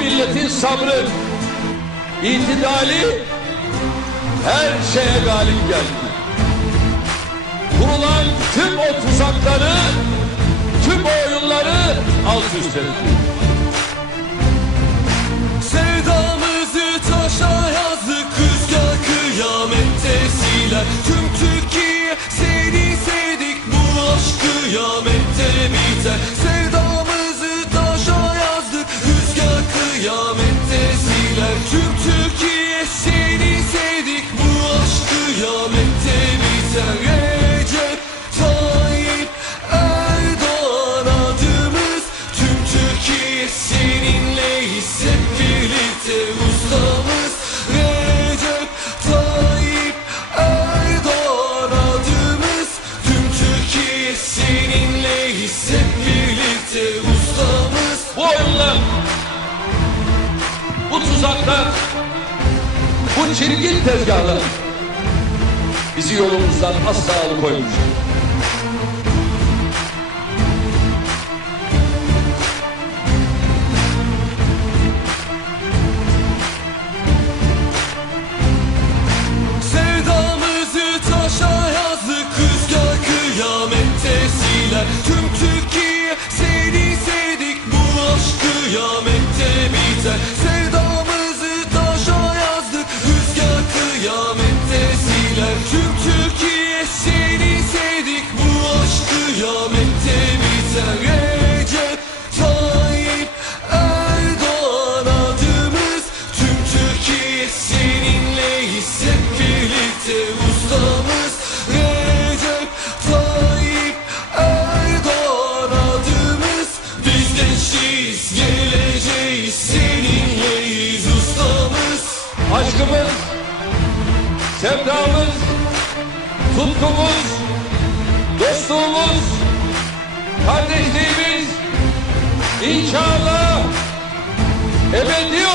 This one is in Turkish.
milletin sabrı, itidali her şeye galip geldi. Kurulan tüm o tuzakları, tüm o oyunları alt üst etti. Sevdamızı taşa yazdık Rüzgar kıyamette siler Tüm Türkiye seni sevdik Bu aşk kıyamette biter Bu tuzaklar, bu çirkin tezgahlar bizi yolumuzdan asla alıkoymuş. Gençliyiz geleceğiz seninleyiz ustamız Aşkımız, sevdamız, tutkumuz, dostluğumuz, kardeşliğimiz inşallah ebedi.